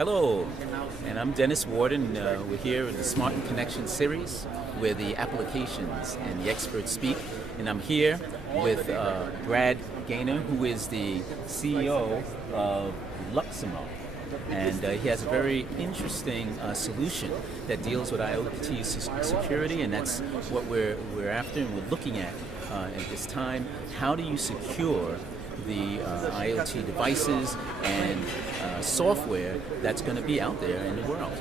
Hello, and I'm Dennis Warden. We're here in the Smart and Connection series where the applications and the experts speak. And I'm here with Brad Gaynor, who is the CEO of Lexumo. And he has a very interesting solution that deals with IoT security, and that's what we're after and we're looking at this time. How do you secure the IoT devices and software that's going to be out there in the world?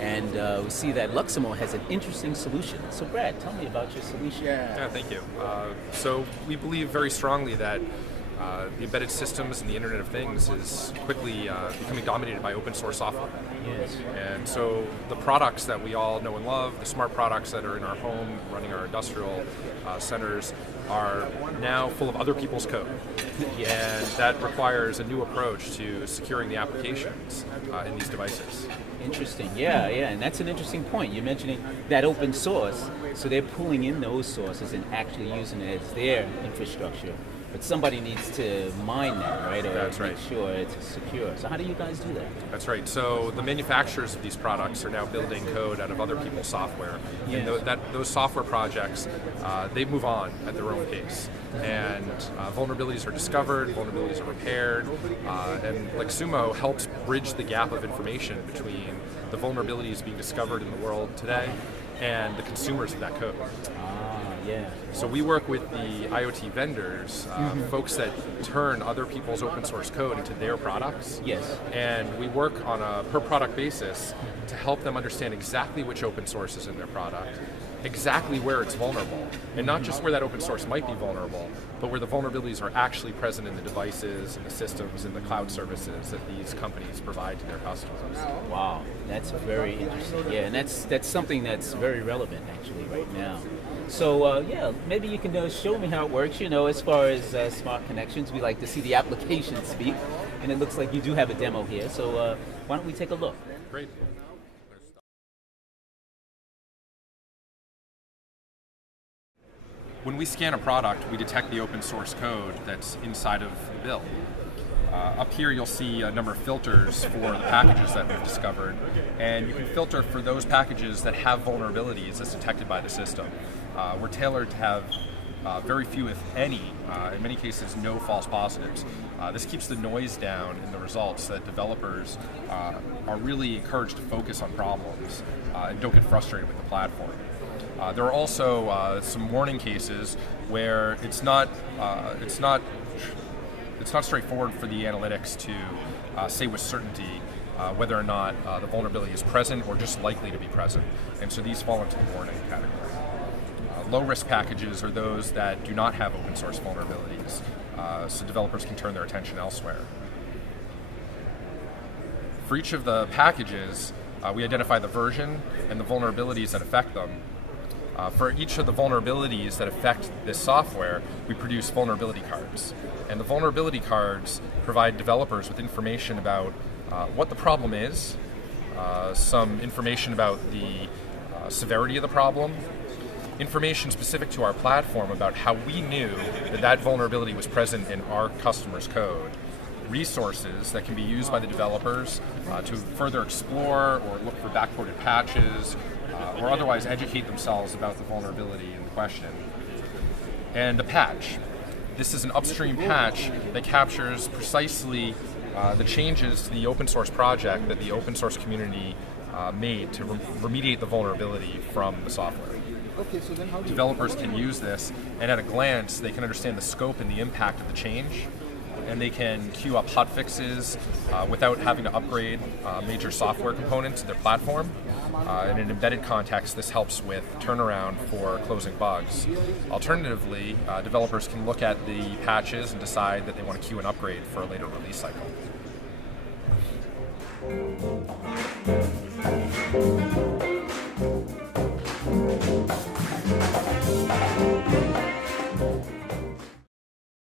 And we see that Lexumo has an interesting solution. So Brad, tell me about your solution. Yeah, thank you. So we believe very strongly that the embedded systems and the Internet of Things is quickly becoming dominated by open source software. Yes. And so the products that we all know and love, the smart products that are in our home, running our industrial centers, are now full of other people's code. And that requires a new approach to securing the applications in these devices. Interesting, yeah, and that's an interesting point. You're mentioning that open source, so they're pulling in those sources and actually using it as their infrastructure. But somebody needs to mine that, right? Or That's right. Make sure it's secure. So how do you guys do that? That's right. So the manufacturers of these products are now building code out of other people's software. Yes. And those software projects, they move on at their own pace. And vulnerabilities are discovered, vulnerabilities are repaired, and Lexumo helps bridge the gap of information between the vulnerabilities being discovered in the world today and the consumers of that code. Yeah. So we work with the IoT vendors, folks that turn other people's open source code into their products. Yes. And we work on a per product basis to help them understand exactly which open source is in their product, exactly where it's vulnerable, and not just where that open source might be vulnerable, but where the vulnerabilities are actually present in the devices and the systems and the cloud services that these companies provide to their customers. Wow, that's very interesting. Yeah, and that's something that's very relevant actually right now. So yeah, maybe you can show me how it works. You know, as far as smart connections, we like to see the application speak, and it looks like you do have a demo here. So why don't we take a look? Great. When we scan a product, we detect the open source code that's inside of the bill. Up here you'll see a number of filters for the packages that we've discovered, and you can filter for those packages that have vulnerabilities as detected by the system. We're tailored to have very few, if any, in many cases no false positives. This keeps the noise down in the results so that developers are really encouraged to focus on problems and don't get frustrated with the platform. There are also some warning cases where it's not straightforward for the analytics to say with certainty whether or not the vulnerability is present or just likely to be present. And so these fall into the warning category. Low-risk packages are those that do not have open source vulnerabilities, so developers can turn their attention elsewhere. For each of the packages, we identify the version and the vulnerabilities that affect them. For each of the vulnerabilities that affect this software, we produce vulnerability cards. And the vulnerability cards provide developers with information about what the problem is, some information about the severity of the problem, information specific to our platform about how we knew that that vulnerability was present in our customer's code, resources that can be used by the developers to further explore or look for backported patches, or otherwise educate themselves about the vulnerability in question. And the patch. This is an upstream patch that captures precisely the changes to the open source project that the open source community made to remediate the vulnerability from the software. Developers can use this, and at a glance they can understand the scope and the impact of the change, and they can queue up hotfixes without having to upgrade major software components of their platform. In an embedded context, this helps with turnaround for closing bugs. Alternatively, developers can look at the patches and decide that they want to queue an upgrade for a later release cycle.